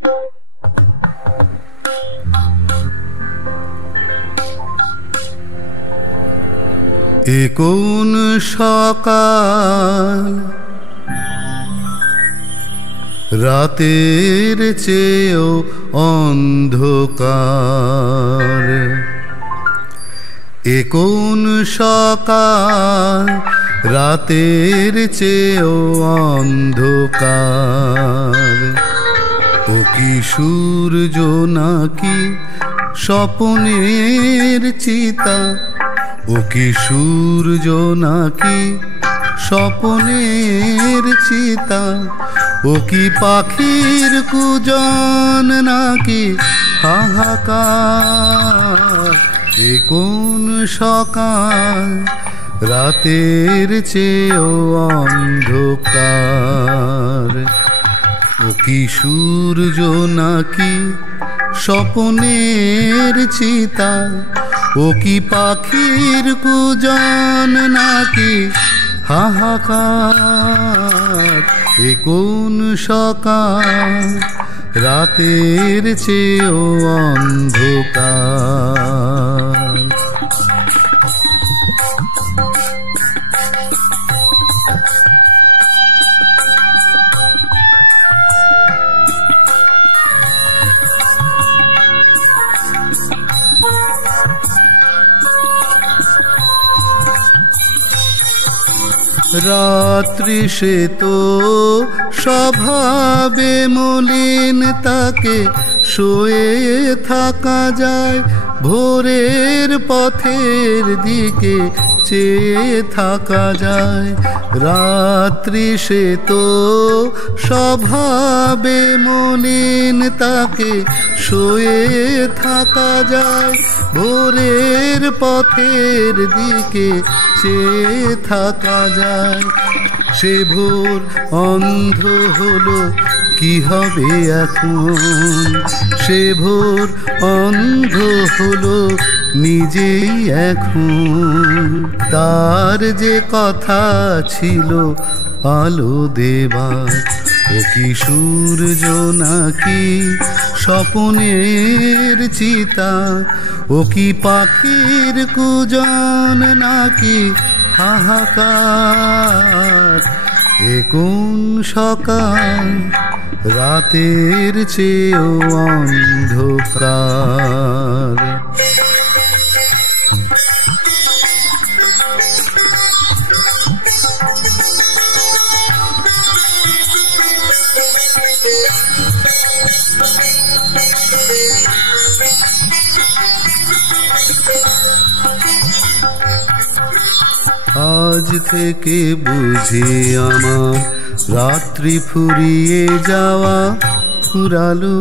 এ কোন সকাল রাতের চেয়েও অন্ধকার, এ কোন সকাল রাতের চেয়েও অন্ধকার। ও কি সূর্য নাকি স্বপ্নের চিতা, ও কি সূর্য নাকি স্বপ্নের চিতা, ও কি পাখির কুজন নাকি হাহাকার। এ কোন সকাল রাতের চেয়েও অন্ধকার, ও কি সূর্য নাকি স্বপ্নের চিতা, ও কি পাখির কুজন নাকি হাহাকার। এ কোন সকাল রাতের চেয়েও অন্ধকার। রাত্রি সে তো স্বভাবে মলিন, তাকে শুয়ে থাকা যায়, ভোরের পথের দিকে চেয়ে থাকা যায়। রাত্রি সে তো স্বভাবে মলিন, তাকে শুয়ে থাকা যায়, ভোরের পথের দিকে চেয়ে থাকা যায়। সে ভোর অন্ধ হলো কি হবে এখন, সে ভোর অন্ধ হলো নিজেই এখন। তার যে কথা ছিল আলো দেবার, ও কি সূর্য নাকি স্বপ্নের চিতা, ও কি পাখির কুজন নাকি হাহাকার। এ কোন সকাল রাতের চেয়েও অন্ধকার। আজ থেকে বুঝি আমার রাত্রি ফুরিয়ে যাওয়া ফুরালো,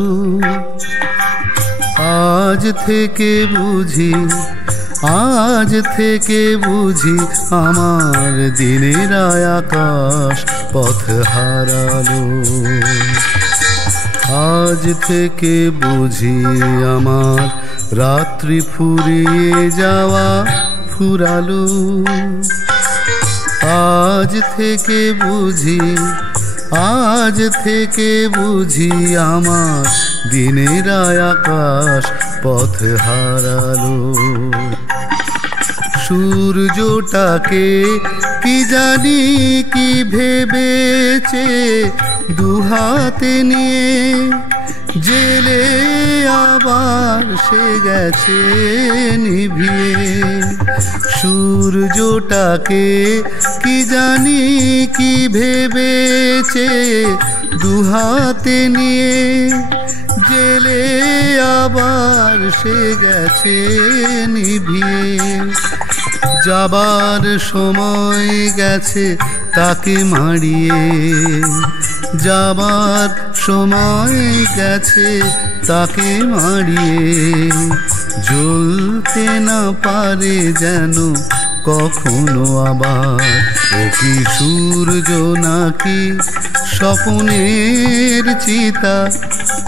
আজ থেকে বুঝি, আজ থেকে বুঝি আমার দিনের আকাশ পথ হারালো। আজ থেকে বুঝি আমার রাত্রি ফুরিয়ে যাওয়া ফুরালো, আজ থেকে বুঝি, আজ থেকে বুঝি আমার দিনের আকাশ পথ হারালো। সূর্যটাকে কি জানি কি ভেবেছে দুহাতে নিয়ে, জেলে আবার সে গেছে নিভিয়ে। সূর্যটাকে কি জানি কি ভেবেছে দুহাতে নিয়ে, জেলে আবার সে গেছে নিভিয়ে। যাবার সময় গেছে তাকে মারিয়ে, যাবার সময় গেছে তাকে মারিয়ে। জ্বলতে না পারে যেন কখনো আবার, ও কি সূর্য নাকি স্বপ্নের চিতা,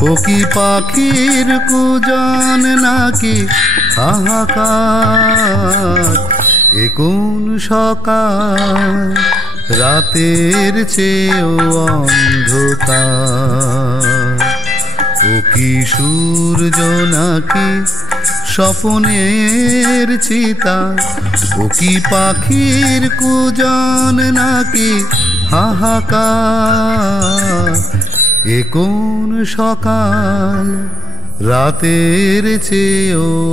ও কি পাখির কুজন নাকি হাহাকার। এ কোন সকাল রাতের চেয়েও অন্ধকার, ও কি সূর্য নাকি স্বপনের চিতা, ও কি পাখির কুজন নাকি হাহাকার। এ কোন সকাল রাতের চেয়েও